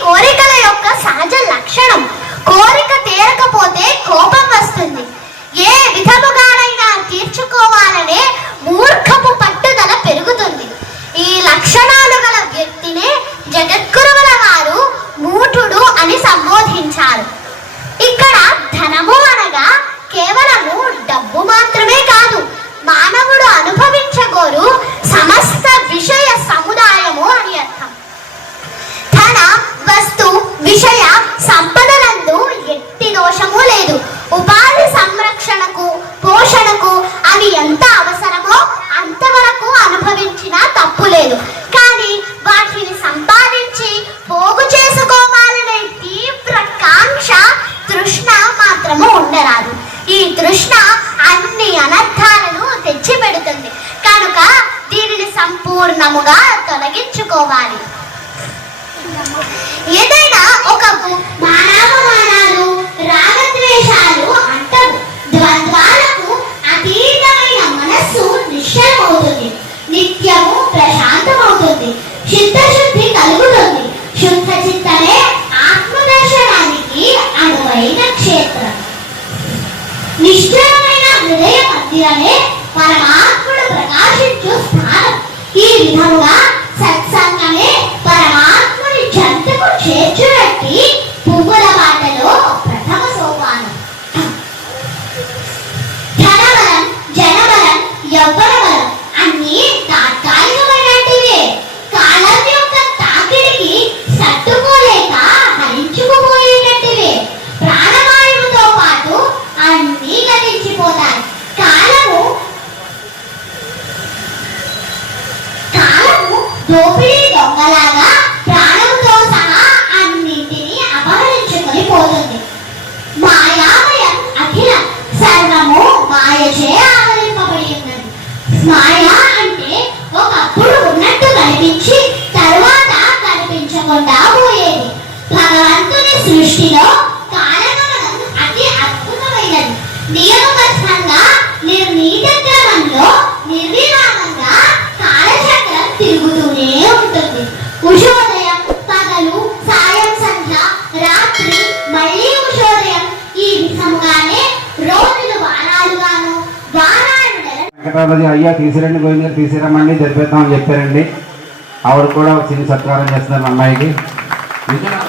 కోరికల యొక్క సహజ లక్షణం. కోరిక తీరకపోతే కోపం వస్తుంది. ఏ విధము అనుభవించినా తప్పు లేదు. కానీ వాటిని సంపాదించి పోగు చేసుకోవాలనే తీవ్ర కాంక్ష తృష్ణ మాత్రము ఉండరాదు. ఈ తృష్ణ అన్ని అనర్థాలను తెచ్చిపెడుతుంది. కనుక దీనిని సంపూర్ణముగా తొలగించుకోవాలి. ఏదైనా ఒక కలుగుతుంది. శుద్ధ శుద్ధి కలుగుతుంది. శుద్ధ చిత్తమే ఆత్మదర్శనానికి అనువైన క్షేత్రం. నిశ్చలమైన హృదయ మందిరమే పరమాత్ముడు ప్రకాశించు స్థానం. ఈ విధంగా దోపిడీ దొంగలాగా ప్రాణంతో సహా అన్నింటినీ అపహరించుకొని పోతుంది. మాయామయం అఖిల సర్వము మాయచే ఆవరింపబడి ఉన్నది మాయ అంటే ఒకప్పుడు ఉన్నట్టు కనిపించి తరువాత కనిపించకుండా పోయేది. భగవంతుని సృష్టిలో కాలగమనం అతి అద్భుతమైనది. నియమ తిరుగుతూనే ఉంటుంది. ఉషోదయం పగలు సాయం సంధ్య రాత్రి మళ్ళీ ఉషోదయం. ఈ విధముగానే రోజులు వారాలుగాను వారాలు నెల అయ్యా తీసిరండి గోవింద గారు తీసిరమ్మండి జరిపేద్దామని చెప్పారండి. ఆవిడ కూడా చిన్న సత్కారం చేస్తున్నారు అమ్మాయికి. నిజంగా